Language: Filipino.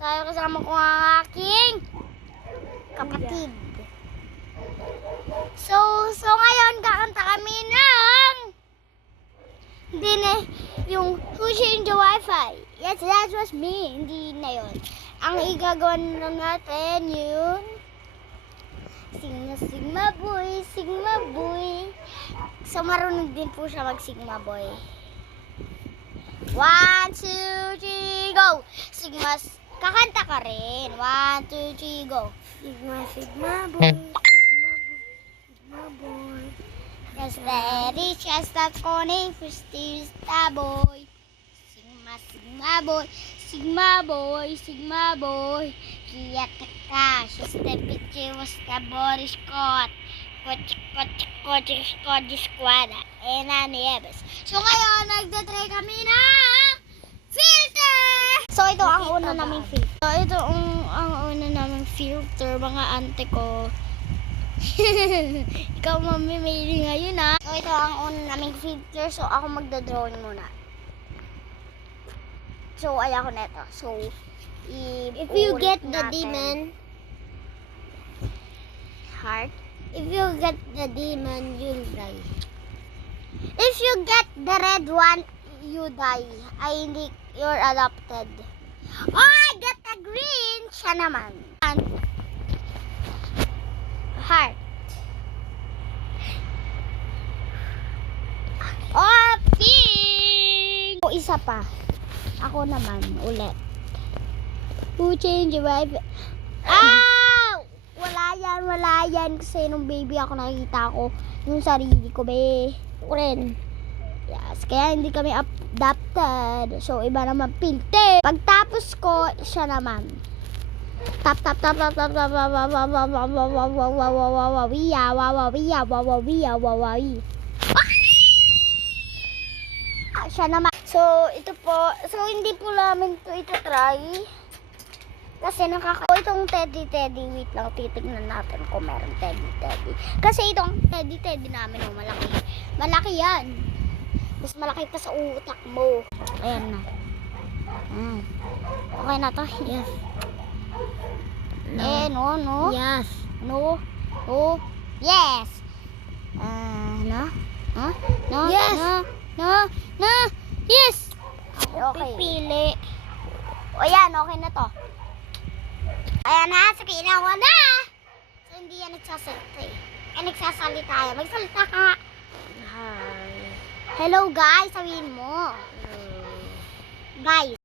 tayo kasama ko ang aking kapatid. So ngayon kakanta kami ng yung Who Changed the Wi-Fi? Yes, that was me. Hindi na yun. Ang igagawa na natin yun Sigma boy, Sigma boy. So marunong din po siya mag Sigma boy. 1, 2, 3, go! Sigma, kakanta ka rin. 1, 2, 3, go! Sigma boy, Sigma boy. Just ready, just a corny, first boy. Sigma boy, Sigma boy, Sigma boy. Kiyat ka, just the picture was the body Scott. Kochi squad. So ngayon, nagtatry kami ng filter! So ito ang una naming filter. So ito ang una naming filter, mga ante ko. Ikaw mamimili ngayon ha. So ito ang una naming filter. So ako magdodrawing muna. So ay ako neto. So If you get the demon heart. If you get the demon, you'll die. If you get the red one, you die. Ay hindi, you're adopted. Oh, I got the green. Siya naman. Heart. Oh, pink. O, isa pa. Ako naman, ulit. Who changed your wife? Ah! Wala yan. Kasi nung baby ako nakikita ko yung sarili ko, be. Rin. Yes, kaya hindi kami adopted. So, iba naman filter. Pagtapos ko, siya naman. Tap. Siya naman. So, ito po. So, hindi po namin ito try. Kasi itong teddy. Wait lang, titignan natin kung meron teddy. Kasi itong teddy namin, malaki. Malaki yan. Mas malaki pa sa utak mo. Ayan na. Okay na to? Yes. No. Yes. No. Oh. Yes. No. Huh? No. Yes. No. Yes. Okay. Pipili. O yan, okay na to. Ayan na, sa kinawa na. So, hindi yan nagsasalita eh. Nagsasalita yan. Magsalita ka nga. Hi. Hello guys, sabihin mo. Hello. Guys.